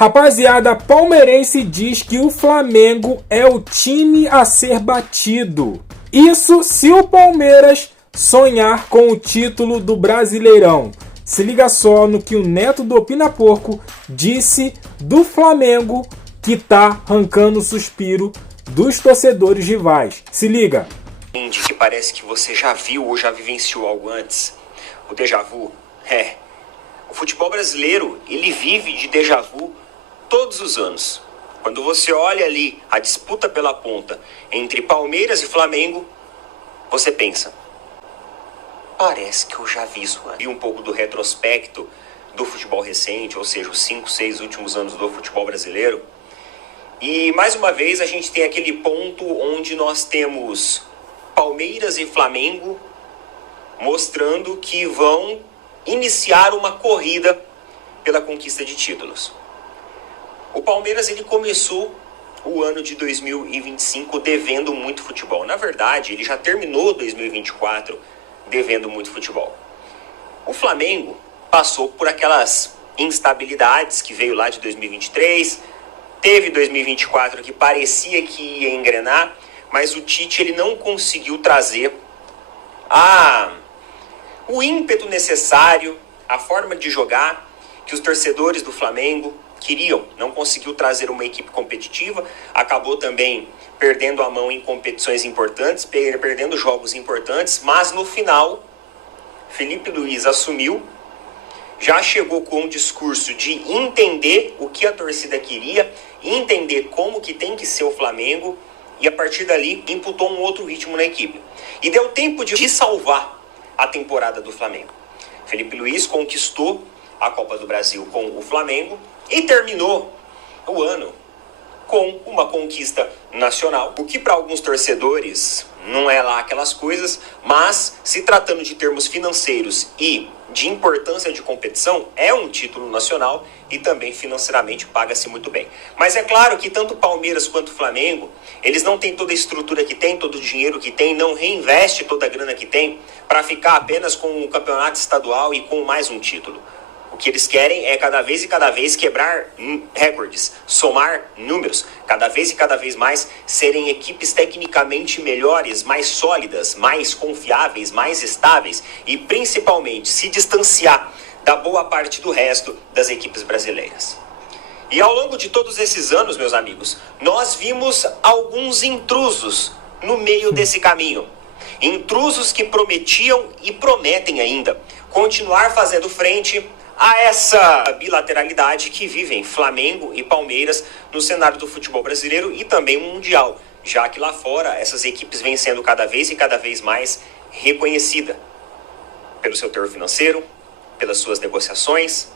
Rapaziada, palmeirense diz que o Flamengo é o time a ser batido. Isso se o Palmeiras sonhar com o título do Brasileirão. Se liga só no que o neto do Opina Porco disse do Flamengo, que tá arrancando o suspiro dos torcedores rivais. Se liga. Que parece que você já viu ou já vivenciou algo antes. O déjà vu. O futebol brasileiro, ele vive de déjà vu todos os anos. Quando você olha ali a disputa pela ponta entre Palmeiras e Flamengo, você pensa, parece que eu já vi isso antes. E um pouco do retrospecto do futebol recente, ou seja, os 5, 6 últimos anos do futebol brasileiro. E mais uma vez a gente tem aquele ponto onde nós temos Palmeiras e Flamengo mostrando que vão iniciar uma corrida pela conquista de títulos. O Palmeiras, ele começou o ano de 2025 devendo muito futebol. Na verdade, ele já terminou 2024 devendo muito futebol. O Flamengo passou por aquelas instabilidades que veio lá de 2023, teve 2024 que parecia que ia engrenar, mas o Tite, ele não conseguiu trazer o ímpeto necessário, a forma de jogar que os torcedores do Flamengo queriam. Não conseguiu trazer uma equipe competitiva, acabou também perdendo a mão em competições importantes, perdendo jogos importantes, mas no final, Felipe Luiz assumiu, já chegou com um discurso de entender o que a torcida queria, entender como que tem que ser o Flamengo, e a partir dali imputou um outro ritmo na equipe. E deu tempo de salvar a temporada do Flamengo. Felipe Luiz conquistou a Copa do Brasil com o Flamengo e terminou o ano com uma conquista nacional. O que para alguns torcedores não é lá aquelas coisas, mas se tratando de termos financeiros e de importância de competição, é um título nacional e também financeiramente paga-se muito bem. Mas é claro que tanto o Palmeiras quanto o Flamengo, eles não têm toda a estrutura que tem, todo o dinheiro que tem, não reinveste toda a grana que tem para ficar apenas com o campeonato estadual e com mais um título. O que eles querem é cada vez quebrar recordes, somar números, cada vez mais serem equipes tecnicamente melhores, mais sólidas, mais confiáveis, mais estáveis e principalmente se distanciar da boa parte do resto das equipes brasileiras. E ao longo de todos esses anos, meus amigos, nós vimos alguns intrusos no meio desse caminho. Intrusos que prometiam e prometem ainda continuar fazendo frente a essa bilateralidade que vivem Flamengo e Palmeiras no cenário do futebol brasileiro e também mundial, já que lá fora essas equipes vêm sendo cada vez mais reconhecidas pelo seu teor financeiro, pelas suas negociações,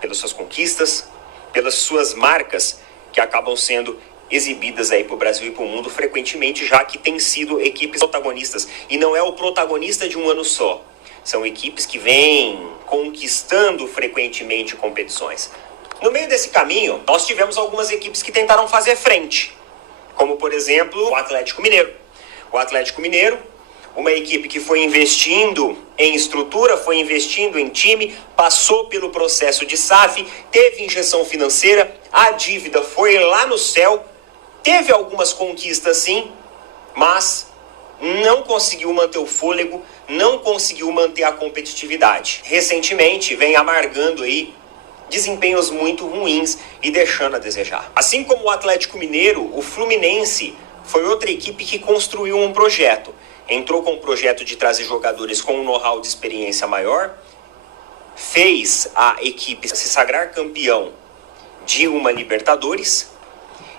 pelas suas conquistas, pelas suas marcas que acabam sendo exibidas aí para o Brasil e para o mundo frequentemente, já que tem sido equipes protagonistas. E não é o protagonista de um ano só. São equipes que vêm conquistando frequentemente competições. No meio desse caminho, nós tivemos algumas equipes que tentaram fazer frente, como, por exemplo, o Atlético Mineiro. O Atlético Mineiro, uma equipe que foi investindo em estrutura, foi investindo em time, passou pelo processo de SAF, teve injeção financeira, a dívida foi lá no céu, teve algumas conquistas sim, mas não conseguiu manter o fôlego, não conseguiu manter a competitividade. Recentemente vem amargando aí desempenhos muito ruins e deixando a desejar. Assim como o Atlético Mineiro, o Fluminense foi outra equipe que construiu um projeto. Entrou com um projeto de trazer jogadores com um know-how de experiência maior, fez a equipe se sagrar campeão de uma Libertadores,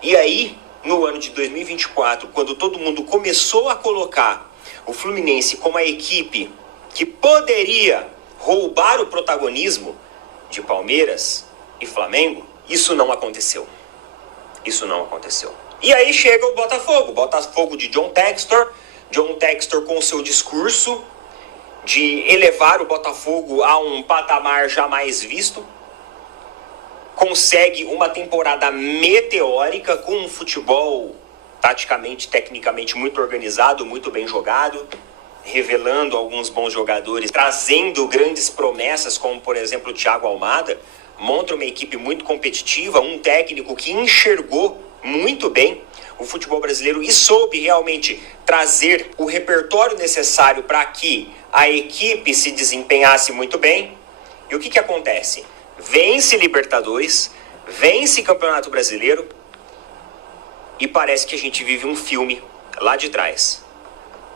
e aí, no ano de 2024, quando todo mundo começou a colocar o Fluminense como a equipe que poderia roubar o protagonismo de Palmeiras e Flamengo, isso não aconteceu. Isso não aconteceu. E aí chega o Botafogo de John Textor com o seu discurso de elevar o Botafogo a um patamar jamais visto, consegue uma temporada meteórica com um futebol taticamente, tecnicamente muito organizado, muito bem jogado, revelando alguns bons jogadores, trazendo grandes promessas como, por exemplo, o Thiago Almada, monta uma equipe muito competitiva, um técnico que enxergou muito bem o futebol brasileiro e soube realmente trazer o repertório necessário para que a equipe se desempenhasse muito bem. E o que acontece? Vence Libertadores, vence Campeonato Brasileiro e parece que a gente vive um filme lá de trás.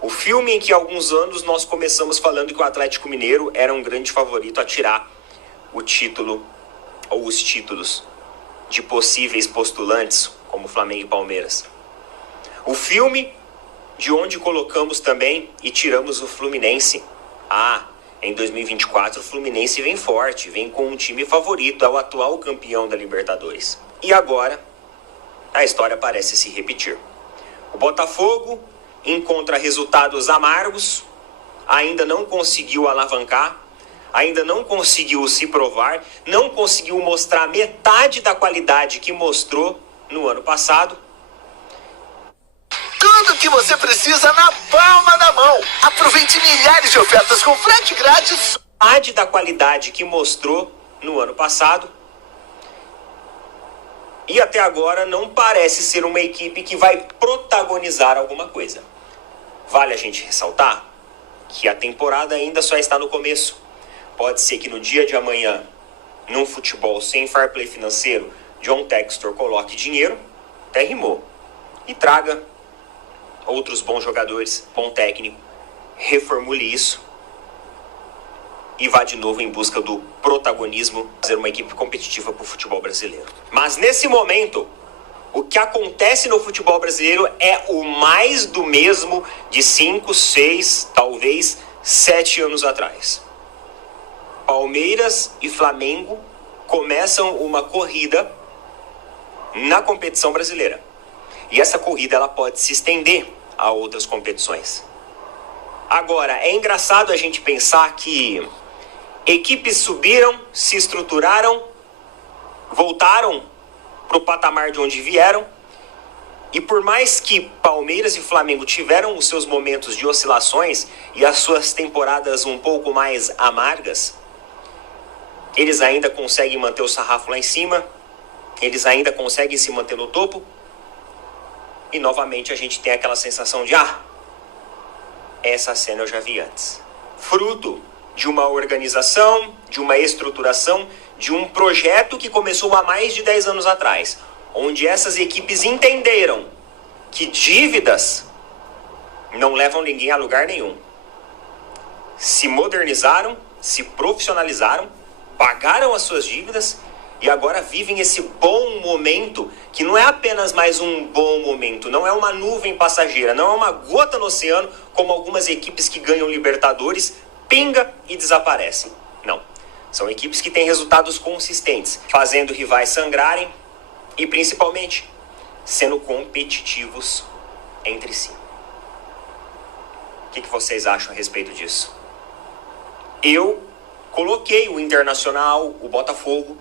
O filme em que há alguns anos nós começamos falando que o Atlético Mineiro era um grande favorito a tirar o título ou os títulos de possíveis postulantes como Flamengo e Palmeiras. O filme de onde colocamos também e tiramos o Fluminense. Em 2024 o Fluminense vem forte, vem com um time favorito, é o atual campeão da Libertadores. E agora a história parece se repetir. O Botafogo encontra resultados amargos, ainda não conseguiu alavancar, ainda não conseguiu se provar, não conseguiu mostrar metade da qualidade que mostrou no ano passado. Tudo que você precisa na palma da mão. Aproveite milhares de ofertas com frete grátis. Metade da qualidade que mostrou no ano passado. E até agora não parece ser uma equipe que vai protagonizar alguma coisa. Vale a gente ressaltar que a temporada ainda só está no começo. Pode ser que no dia de amanhã, num futebol sem fair play financeiro, John Textor coloque dinheiro, até rimou, e traga outros bons jogadores, bom técnico, reformule isso e vá de novo em busca do protagonismo, fazer uma equipe competitiva para o futebol brasileiro. Mas nesse momento, o que acontece no futebol brasileiro é o mais do mesmo de 5, 6, talvez 7 anos atrás. Palmeiras e Flamengo começam uma corrida na competição brasileira. E essa corrida ela pode se estender a outras competições. Agora, é engraçado a gente pensar que equipes subiram, se estruturaram, voltaram para o patamar de onde vieram, e por mais que Palmeiras e Flamengo tiveram os seus momentos de oscilações e as suas temporadas um pouco mais amargas, eles ainda conseguem manter o sarrafo lá em cima, eles ainda conseguem se manter no topo, e novamente a gente tem aquela sensação de essa cena eu já vi antes. Fruto de uma organização, de uma estruturação, de um projeto que começou há mais de 10 anos atrás, onde essas equipes entenderam que dívidas não levam ninguém a lugar nenhum. Se modernizaram, se profissionalizaram, pagaram as suas dívidas e agora vivem esse bom momento, que não é apenas mais um bom momento, não é uma nuvem passageira, não é uma gota no oceano, como algumas equipes que ganham Libertadores, pinga e desaparecem. Não. São equipes que têm resultados consistentes, fazendo rivais sangrarem e, principalmente, sendo competitivos entre si. O que vocês acham a respeito disso? Eu coloquei o Internacional, o Botafogo,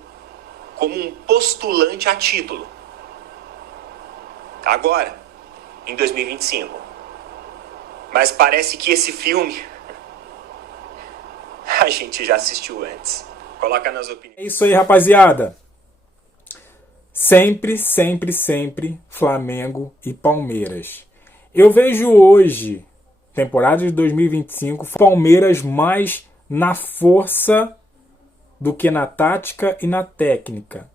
como um postulante a título. Agora, em 2025. Mas parece que esse filme a gente já assistiu antes. Coloca nas opiniões. É isso aí, rapaziada. Sempre, sempre, sempre Flamengo e Palmeiras. Eu vejo hoje, temporada de 2025, Palmeiras mais na força do que na tática e na técnica.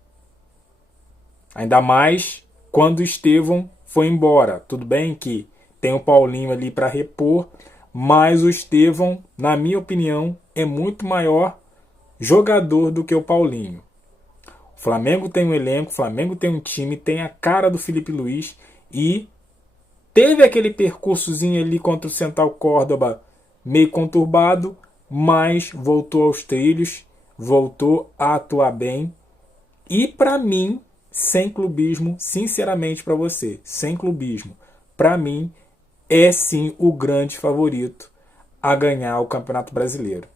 Ainda mais quando o Estevão foi embora. Tudo bem que tem o Paulinho ali para repor, mas o Estevão, na minha opinião, é muito maior jogador do que o Paulinho. O Flamengo tem um elenco, o Flamengo tem um time, tem a cara do Felipe Luiz e teve aquele percursozinho ali contra o Central Córdoba meio conturbado, mas voltou aos trilhos, voltou a atuar bem. E para mim, sem clubismo, sinceramente para você, sem clubismo, para mim é sim o grande favorito a ganhar o Campeonato Brasileiro.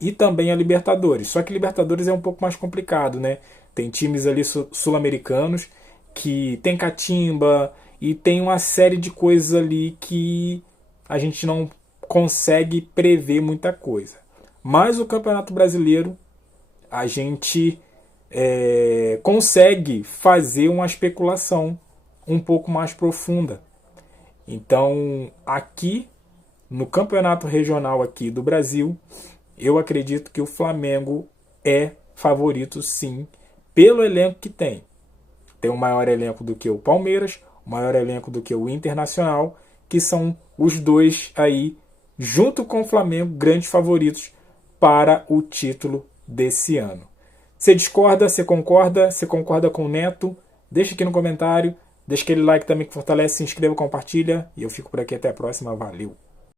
E também a Libertadores. Só que Libertadores é um pouco mais complicado, né? Tem times ali sul-americanos que tem catimba e tem uma série de coisas ali que a gente não consegue prever muita coisa. Mas o Campeonato Brasileiro a gente consegue fazer uma especulação um pouco mais profunda. Então, aqui no campeonato regional aqui do Brasil, eu acredito que o Flamengo é favorito sim, pelo elenco que tem. Tem um maior elenco do que o Palmeiras, um maior elenco do que o Internacional, que são os dois aí, junto com o Flamengo, grandes favoritos para o título desse ano. Você discorda, você concorda com o Neto? Deixa aqui no comentário, deixa aquele like também que fortalece, se inscreva, compartilha, e eu fico por aqui até a próxima, valeu!